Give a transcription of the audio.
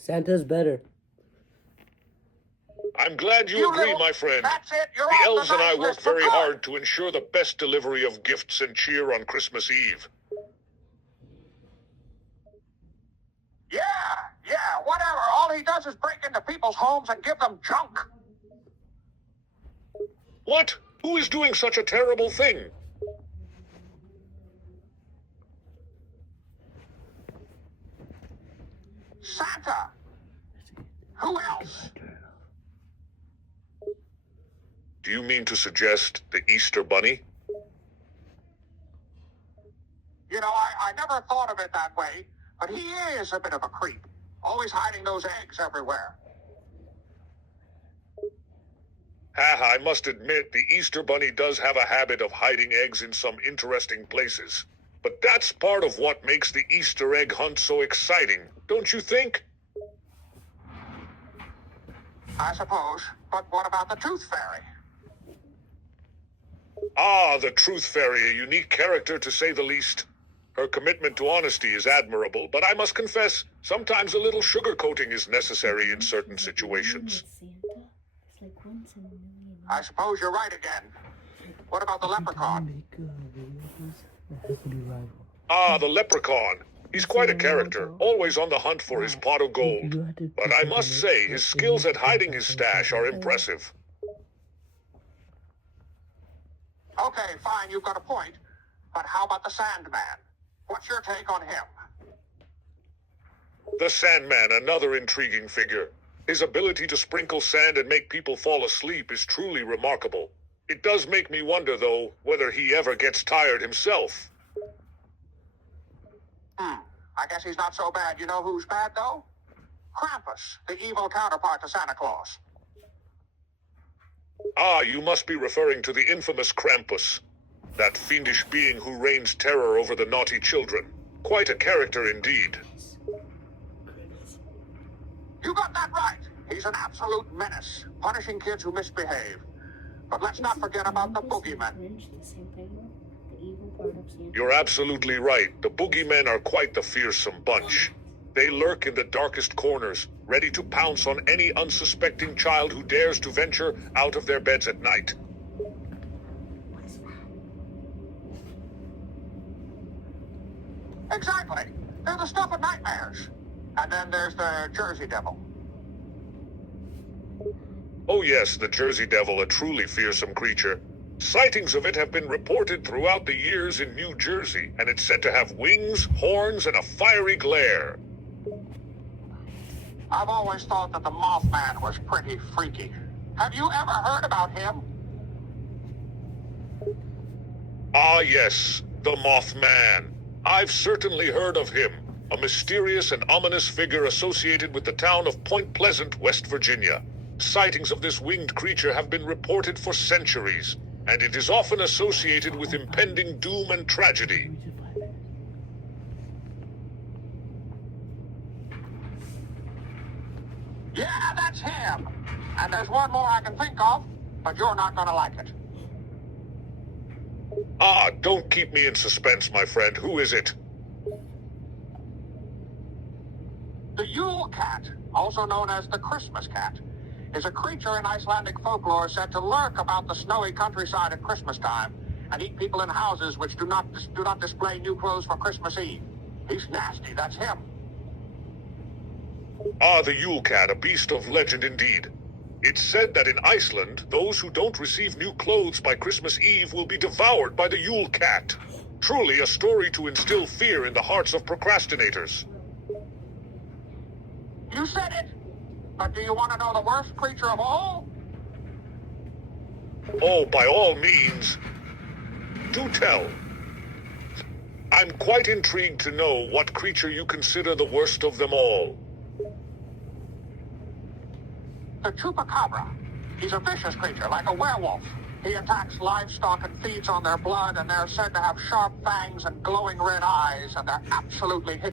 Santa's better. I'm glad you agree, my friend. That's it. You're The off elves the and I nice work list for very good. hard to ensure the best delivery of gifts and cheer on Christmas Eve. Yeah, whatever. All he does is break into people's homes and give them junk. What? Who is doing such a terrible thing? Santa. Who else? Do you mean to suggest the Easter Bunny? You know, I never thought of it that way, but he is a bit of a creep. Always hiding those eggs everywhere. I must admit the Easter Bunny does have a habit of hiding eggs in some interesting places. But that's part of what makes the Easter egg hunt so exciting, don't you think? I suppose. But what about the Tooth Fairy? Ah, the Truth Fairy, a unique character to say the least. Her commitment to honesty is admirable, but I must confess, sometimes a little sugarcoating is necessary in certain situations. I suppose you're right again. What about the leprechaun? Ah, the leprechaun. He's quite a character, always on the hunt for his pot of gold. But I must say, his skills at hiding his stash are impressive. Okay, fine, you've got a point. But how about the Sandman? What's your take on him? The Sandman, another intriguing figure. His ability to sprinkle sand and make people fall asleep is truly remarkable. It does make me wonder, though, whether he ever gets tired himself. I guess he's not so bad. You know who's bad, though? Krampus, the evil counterpart to Santa Claus. Ah, you must be referring to the infamous Krampus. That fiendish being who rains terror over the naughty children. Quite a character indeed. You got that right. He's an absolute menace, punishing kids who misbehave. But let's not forget about the boogeyman. You're absolutely right. The boogeymen are quite the fearsome bunch. They lurk in the darkest corners, ready to pounce on any unsuspecting child who dares to venture out of their beds at night. Exactly. They're the stuff of nightmares. And then there's the Jersey Devil. Oh yes, the Jersey Devil, a truly fearsome creature. Sightings of it have been reported throughout the years in New Jersey, and it's said to have wings, horns, and a fiery glare. I've always thought that the Mothman was pretty freaky. Have you ever heard about him? Ah yes, the Mothman. I've certainly heard of him. A mysterious and ominous figure associated with the town of Point Pleasant, West Virginia. Sightings of this winged creature have been reported for centuries, and it is often associated with impending doom and tragedy. Yeah, that's him. And there's one more I can think of, but you're not gonna like it. Ah, don't keep me in suspense, my friend. Who is it? The Yule Cat, also known as the Christmas Cat, is a creature in Icelandic folklore said to lurk about the snowy countryside at Christmas time and eat people in houses which do not display new clothes for Christmas Eve. He's nasty, that's him. Ah, the Yule Cat, a beast of legend indeed. It's said that in Iceland, those who don't receive new clothes by Christmas Eve will be devoured by the Yule Cat. Truly a story to instill fear in the hearts of procrastinators. You said it. But do you want to know the worst creature of all? Oh, by all means. Do tell. I'm quite intrigued to know what creature you consider the worst of them all. The Chupacabra. He's a vicious creature, like a werewolf. He attacks livestock and feeds on their blood, and they're said to have sharp fangs and glowing red eyes, and they're absolutely hideous.